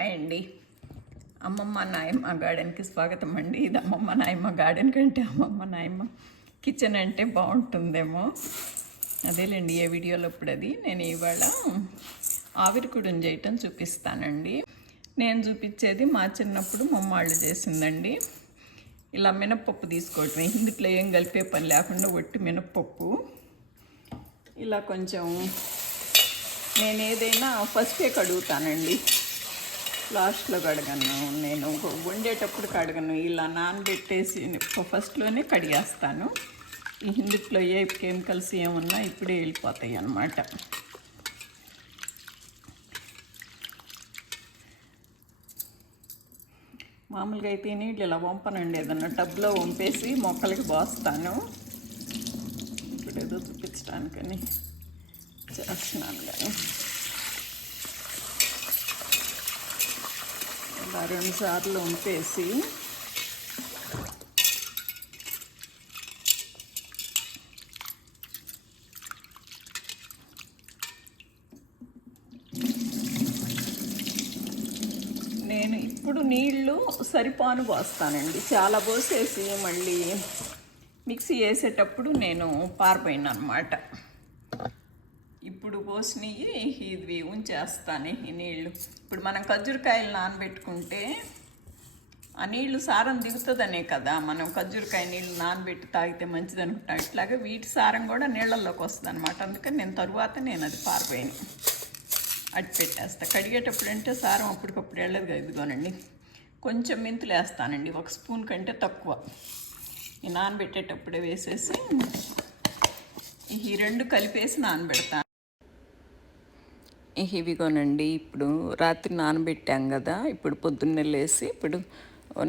Hi అండి. అమ్మమ్మ నాయమ్మ గార్డెన్కి స్వాగతం అండి. ఇది అమ్మమ్మ నాయమ్మ గార్డెన్ కంటే అమ్మమ్మ నాయమ్మ కిచెన్ అంటే బాగుంటుందేమో, అదేలేండి ఏ వీడియోలో ఇప్పుడు అది. నేను ఇవాళ ఆవిరికుడుం చేయటం చూపిస్తానండి. నేను చూపించేది మా చిన్నప్పుడు మమ్మాళ్ళు చేసిందండి. ఇలా మినప్పప్పు తీసుకోవటమే, ఇందులో ఏం కలిపే పని లేకుండా ఒట్టి మినప్పప్పు. ఇలా కొంచెం నేను ఏదైనా ఫస్టే కడుగుతానండి, లాస్ట్లో కడగను. నేను వండేటప్పుడు కడగను, ఇలా నానబెట్టేసి ఫస్ట్లోనే కడిగేస్తాను. ఇందులో ఏ కెమికల్స్ ఏమున్నా ఇప్పుడే వెళ్ళిపోతాయి అన్నమాట. మామూలుగా అయితే నీళ్ళు ఇలా వంపనండి, ఏదన్నా టబ్లో వంపేసి మొక్కలకి పోస్తాను. ఇప్పుడు ఏదో చూపించడానికని చేస్తున్నాను కానీ ఇలా 2 సార్లు వంపేసి నేను ఇప్పుడు నీళ్ళు సరిపాను పోస్తానండి. చాలా పోసేసి మళ్ళీ మిక్సీ వేసేటప్పుడు నేను పారిపోయినా అనమాట. ఇప్పుడు పోసినవి ఇది ఉంచేస్తాను ఈ నీళ్ళు. ఇప్పుడు మనం ఖర్జూరకాయలు నానబెట్టుకుంటే ఆ నీళ్లు సారం దిగుతుందనే కదా మనం ఖర్జూరకాయ నీళ్ళు నానబెట్టి తాగితే మంచిది అనుకుంటాం. ఇట్లాగే వీటి సారం కూడా నీళ్ళల్లోకి వస్తుంది అనమాట. అందుకని నేను అది పారిపోయాను, అట్టి పెట్టేస్తా. కడిగేటప్పుడు అంటే సారం అప్పటికప్పుడు వెళ్ళదు కదా. ఇదిగోనండి కొంచెం మెంతులు వేస్తానండి, 1 స్పూన్ కంటే తక్కువ. ఈ నానబెట్టేటప్పుడే వేసేసి ఈ 2 కలిపేసి నానబెడతాను. ఇవిగోనండి ఇప్పుడు రాత్రి నానబెట్టాం కదా, ఇప్పుడు పొద్దున్నే లేసి ఇప్పుడు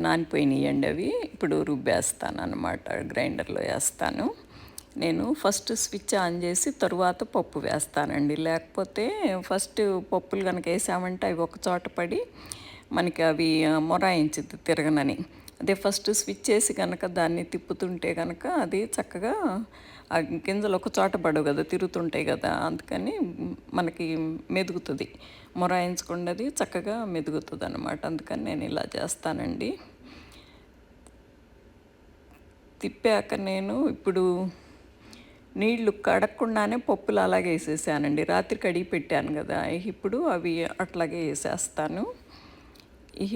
నానిపోయినాయండి అవి. ఇప్పుడు రుబ్బేస్తాను అనమాట, గ్రైండర్లో వేస్తాను. నేను ఫస్ట్ స్విచ్ ఆన్ చేసి తరువాత పప్పు వేస్తానండి. లేకపోతే ఫస్ట్ పప్పులు కనుక వేసామంటే అవి ఒక చోట పడి మనకి అవి మొరాయించుద్ది తిరగనని. అదే ఫస్ట్ స్విచ్ వేసి కనుక దాన్ని తిప్పుతుంటే కనుక అది చక్కగా ఆ గింజలు ఒక చోట పడవు కదా, తిరుగుతుంటాయి కదా, అందుకని మనకి మెదుగుతుంది, మొరాయించకుండాది చక్కగా మెదుగుతుంది అనమాట. అందుకని నేను ఇలా చేస్తానండి. తిప్పాక నేను ఇప్పుడు నీళ్లు కడగకుండానే పప్పులు అలాగే వేసేసానండి. రాత్రి కడిగి పెట్టాను కదా, ఇప్పుడు అవి అట్లాగే వేసేస్తాను.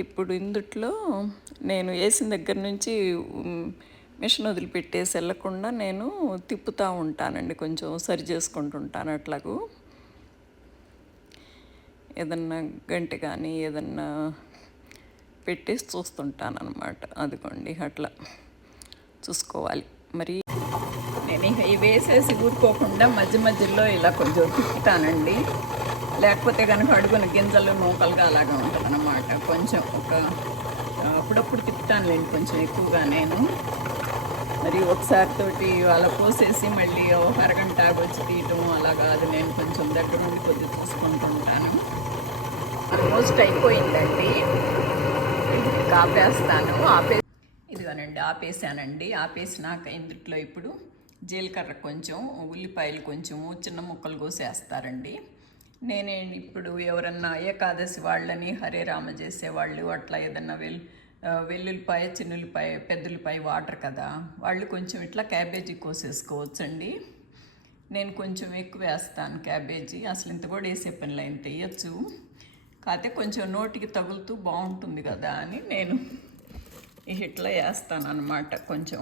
ఇప్పుడు ఇందుట్లో నేను వేసిన దగ్గర నుంచి మిషన్ వదిలిపెట్టేసి వెళ్ళకుండా నేను తిప్పుతూ ఉంటానండి, కొంచెం సరి చేసుకుంటుంటాను. అట్లాగూ ఏదన్నా గంటె కానీ ఏదన్నా పెట్టేసి చూస్తుంటాను అనమాట. అదిగోండి అట్లా చూసుకోవాలి. మరి నేను ఇవి వేసేసి ఊరుకోకుండా మధ్య మధ్యలో ఇలా కొంచెం తిప్పుతానండి. లేకపోతే కనుక అడుగున గింజలు నూకలుగా అలాగా ఉంటుంది అన్నమాట. కొంచెం అప్పుడప్పుడు తిప్పుతానులేండి, కొంచెం ఎక్కువగా. నేను మరి ఒకసారి తోటి అలా పోసేసి మళ్ళీ ఒక అరగంట వచ్చి తీయటం అలా కాదు. నేను కొంచెం దగ్గర నుండి కొద్దిగా చూసుకుంటుంటాను. ఆల్మోస్ట్ అయిపోయిందండి, ఆపేస్తాను. ఇదిగోనండి ఆపేసానండి. ఆపేసినాక ఇందుట్లో ఇప్పుడు జీలకర్ర కొంచెం, ఉల్లిపాయలు కొంచెము చిన్న ముక్కలు కోసేస్తారండి. నేనే ఇప్పుడు ఎవరన్నా ఏకాదశి వాళ్ళని హరే రామ చేసేవాళ్ళు అట్లా ఏదన్నా వెల్లుల్లిపాయ, చిన్నుల్లిపాయ, పెద్దల్లిపాయ వాటర్ కదా, వాళ్ళు కొంచెం ఇట్లా క్యాబేజీ కోసేసుకోవచ్చండి. నేను కొంచెం ఎక్కువ వేస్తాను క్యాబేజీ, అసలు ఇంత కూడా వేసే పనిలో ఇంత వేయచ్చు. కాకపోతే కొంచెం నోటికి తగులుతూ బాగుంటుంది కదా అని నేను ఇట్లా వేస్తాను అన్నమాట. కొంచెం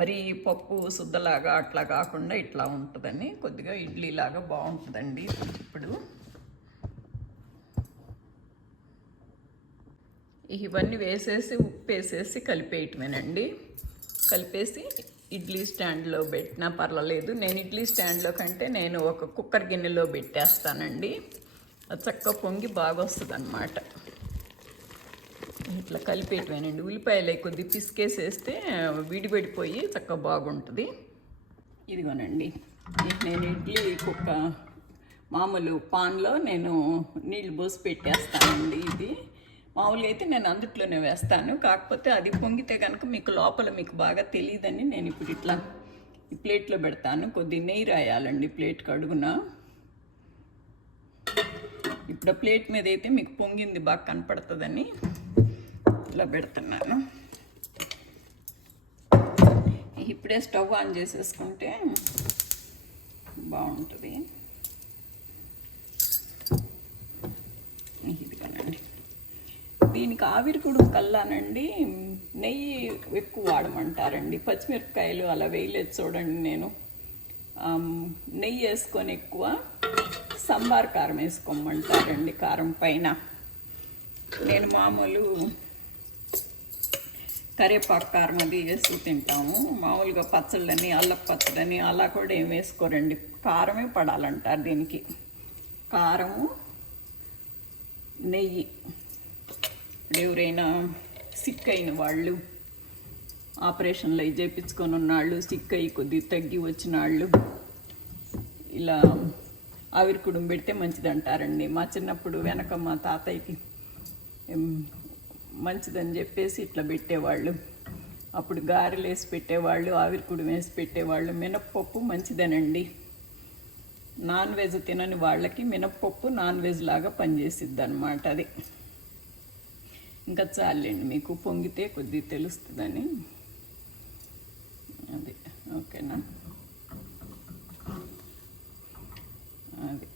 మరి పప్పు శుద్ధలాగా అట్లా కాకుండా ఇట్లా ఉంటుందని కొద్దిగా ఇడ్లీలాగా బాగుంటుందండి. ఇప్పుడు ఇవన్నీ వేసేసి ఉప్పు వేసేసి కలిపేయటమేనండి. కలిపేసి ఇడ్లీ స్టాండ్లో పెట్టినా పర్వాలేదు. నేను ఇడ్లీ స్టాండ్లో కంటే నేను ఒక కుక్కర్ గిన్నెలో పెట్టేస్తానండి, అది చక్కగా పొంగి బాగా వస్తుంది అన్నమాట. ఇట్లా కలిపేయటమేనండి. ఉల్లిపాయలు కొద్దిగా పిసికేసేస్తే విడిపడిపోయి చక్కగా బాగుంటుంది. ఇదిగోనండి నేను ఇడ్లీ మామూలు పాన్లో నేను నీళ్ళు పోసి పెట్టేస్తానండి. ఇది మామూలుగా అయితే నేను అందుట్లోనే వేస్తాను, కాకపోతే అది పొంగితే కనుక మీకు లోపల మీకు బాగా తెలియదని నేను ఇప్పుడు ఇట్లా ఈ ప్లేట్లో పెడతాను. కొద్ది నెయ్యి రాయాలండి ప్లేట్కి అడుగున. ఇప్పుడు ప్లేట్ మీద అయితే మీకు పొంగింది బాగా కనపడుతుందని ఇలా పెడుతున్నాను. ఇప్పుడే స్టవ్ ఆన్ చేసేసుకుంటే బాగుంటుంది. ఇదిగోనండి, దీనికి ఆవిరికుడు కల్లానండి నెయ్యి ఎక్కువ వాడమంటారండి. పచ్చిమిరపకాయలు అలా వేయలేదు చూడండి, నేను నెయ్యి వేసుకొని ఎక్కువ సాంబార్ కారం వేసుకోమంటారండి. కారం పైన నేను మామూలు కరివేపాకు కారం అది వేసుకు తింటాము. మామూలుగా పచ్చళ్ళని, అల్లపు పచ్చడని అలా కూడా ఏం వేసుకోరండి, కారమే పడాలంటారు దీనికి. కారము, నెయ్యి. ఎవరైనా సిక్ అయిన వాళ్ళు, ఆపరేషన్లు అవి చేయించుకొని ఉన్నాళ్ళు, సిక్ అయ్యి కొద్దిగా తగ్గి వచ్చిన వాళ్ళు ఇలా ఆవిరికుడుం పెడితే మంచిది అంటారండి. మా చిన్నప్పుడు వెనక మా తాతయ్యకి మంచిదని చెప్పేసి ఇట్లా పెట్టేవాళ్ళు. అప్పుడు గారెలు వేసి పెట్టేవాళ్ళు, ఆవిరికుడుం వేసి పెట్టేవాళ్ళు. మినప్పప్పు మంచిదేనండి. నాన్ వెజ్ తినని వాళ్ళకి మినప్పప్పు నాన్ వెజ్ లాగా పనిచేసిద్ది అన్నమాట. అది ఇంకా చాలండి, మీకు పొంగితే కొద్దిగా తెలుస్తుందని. అది ఓకేనా? అది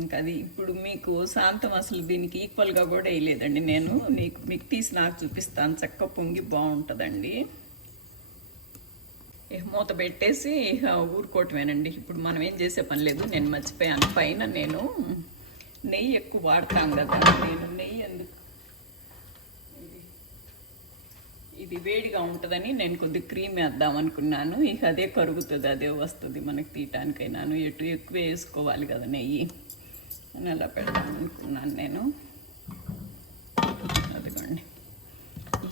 ఇంకా అది ఇప్పుడు మీకు శాంతం అసలు దీనికి ఈక్వల్గా కూడా వేయలేదండి. నేను మీకు తీసి నాకు చూపిస్తాను. చక్క పొంగి బాగుంటుందండి. మూత పెట్టేసి ఊరుకోవటమేనండి. ఇప్పుడు మనం ఏం చేసే పని లేదు. నేను మర్చిపోయాను, పైన నేను నెయ్యి ఎక్కువ వాడతాం కదా. నేను నెయ్యి ఎందుకు, ఇది వేడిగా ఉంటుందని నేను కొద్దిగా క్రీమ్ వేద్దాం అనుకున్నాను. ఇక అదే కరుగుతుంది, అదే వస్తుంది మనకి తీయటానికైనాను. ఎక్కువ వేసుకోవాలి కదా నెయ్యి అని అలా పెడదాం అనుకున్నాను నేను. అదిగోండి,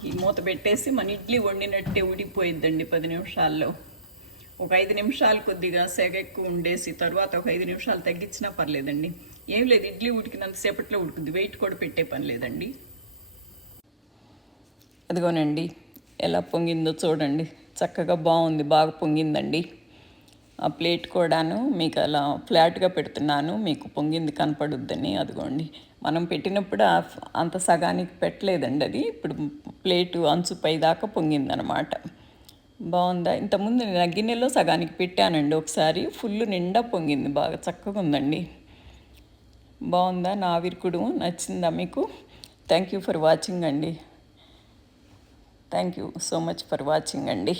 ఈ మూత పెట్టేసి మన ఇడ్లీ వండినట్టే ఉడికిపోయిద్దండి 10 నిమిషాల్లో. ఒక 5 నిమిషాలు కొద్దిగా సెగ ఎక్కువ ఉండేసి తర్వాత ఒక 5 నిమిషాలు తగ్గించినా పర్లేదండి. ఏం లేదు, ఇడ్లీ ఉడికినంతసేపట్లో ఉడుకుద్ది, వెయిట్ కూడా పెట్టే పని లేదండి. అదిగోనండి ఎలా పొంగిందో చూడండి, చక్కగా బాగుంది, బాగా పొంగిందండి. ఆ ప్లేట్ కూడాను మీకు అలా ఫ్లాట్గా పెడుతున్నాను, మీకు పొంగింది కనపడుద్దని. అదిగోండి, మనం పెట్టినప్పుడు అంత సగానికి పెట్టలేదండి అది. ఇప్పుడు ప్లేటు అంచు పై దాకా పొంగిందనమాట. బాగుందా? ఇంతకుముందు నేను గిన్నెలో సగానికి పెట్టానండి ఒకసారి, ఫుల్ నిండా పొంగింది, బాగా చక్కగా ఉందండి. బాగుందా నా ఆవిరికుడు? నచ్చిందా మీకు? థ్యాంక్ యూ ఫర్ వాచింగ్ అండి. Thank you so much for watching అండి.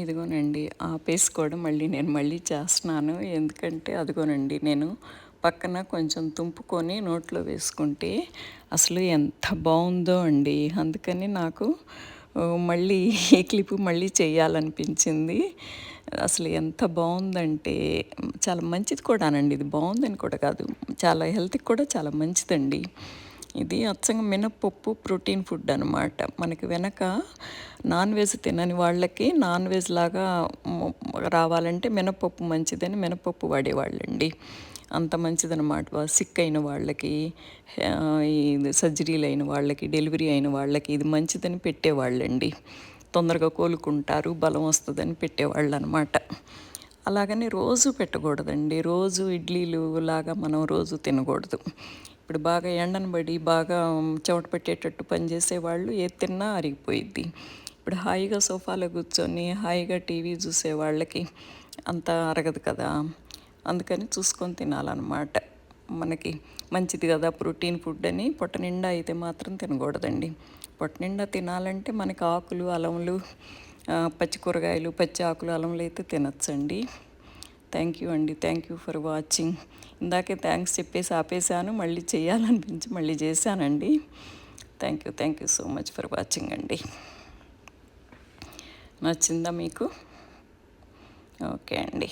ఇదిగోనండి, ఆపేసుకోవడం మళ్ళీ చేస్తున్నాను. ఎందుకంటే అదిగోనండి, నేను పక్కన కొంచెం తుంపుకొని నోట్లో వేసుకుంటే అసలు ఎంత బాగుందో అండి. అందుకని నాకు మళ్ళీ ఈ క్లిప్ మళ్ళీ చేయాలనిపించింది. అసలు ఎంత బాగుందంటే చాలా మంచిది కూడానండి. ఇది బాగుందని కూడా కాదు, చాలా హెల్త్కి కూడా చాలా మంచిదండి. ఇది అచ్చంగా మినప్పప్పు ప్రోటీన్ ఫుడ్ అనమాట. మనకి వెనక నాన్ వెజ్ తినని వాళ్ళకి నాన్ వెజ్ లాగా రావాలంటే మినప్పప్పు మంచిదని మినప్పప్పు వాడేవాళ్ళండి. అంత మంచిదన్నమాట. సిక్ అయిన వాళ్ళకి, సర్జరీలు అయిన వాళ్ళకి, డెలివరీ అయిన వాళ్ళకి ఇది మంచిదని పెట్టేవాళ్ళండి. తొందరగా కోలుకుంటారు, బలం వస్తుందని పెట్టేవాళ్ళు అనమాట. అలాగని రోజు పెట్టకూడదండి. రోజు ఇడ్లీలు లాగా మనం రోజు తినకూడదు. ఇప్పుడు బాగా ఎండను పడి బాగా చెమట పెట్టేటట్టు పనిచేసేవాళ్ళు ఏది తిన్నా అరిగిపోయిద్ది. ఇప్పుడు హాయిగా సోఫాలో కూర్చొని హాయిగా టీవీ చూసే వాళ్ళకి అంత అరగదు కదా. అందుకని చూసుకొని తినాలన్నమాట. మనకి మంచిది కదా ప్రోటీన్ ఫుడ్ అని. పొట్ట నిండా అయితే మాత్రం తినకూడదండి. పొట్ట నిండా తినాలంటే మనకి ఆకులు, అలములు, పచ్చి కూరగాయలు, పచ్చి ఆకులు, అలములు అయితే తినచ్చండి. థ్యాంక్ యూ అండి. Thank you for watching. ఇందాకే థ్యాంక్స్ చెప్పేసి ఆపేసాను, మళ్ళీ చేయాలనిపించి మళ్ళీ చేశానండి. Thank you so much for watching అండి. నచ్చిందా మీకు? ఓకే అండి.